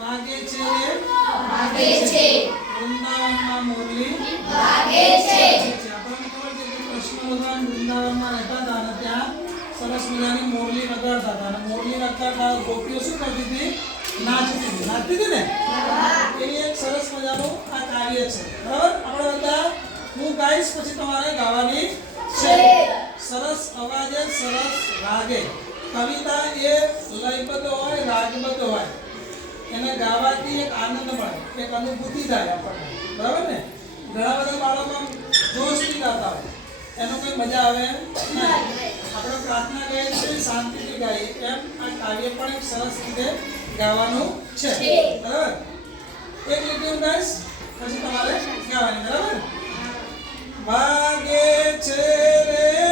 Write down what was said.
વાગે છે. વૃંદાવનમાં મોરલી. વાગે છે. આપણને ખબર છે કે કૃષ્ણ ભગવાન વૃંદાવનમાં રહેતા હતા અને ત્યાં સરસ મજાની મોરલી વગાડતા હતા. અને મોરલી વગાડતા ગોપીઓ શું કરતી હતી? નાચતી હતી. નાચતી હતી ને? એ એક સરસ મજાનું આ કાર્ય છે. બરાબર? આપણે બધા હું ગાઈશ પછી તમારે ગાવાની છે. સરસ અવાજે સરસ રાગે. કવિતા એ લયબદ્ધ હોય રાગબદ્ધ હોય. એને ગાવાથી એક આનંદ મળે એક અનુભૂતિ થાય આપણને. બરાબર ને? ઘણા બધા બાળકો જોશથી ગાતા હોય. એનો કોઈ મજા આવે? આપણે પ્રાર્થના ગાઈએ છીએ શાંતિથી ગાઈએ. એમ આ કાવ્ય પણ એક સરસ રીતે ગાવાનું છે. બરાબર? એક લીટી હું ગાઈશ પછી તમારે ગાવાની બરાબર? વાગે છે રે.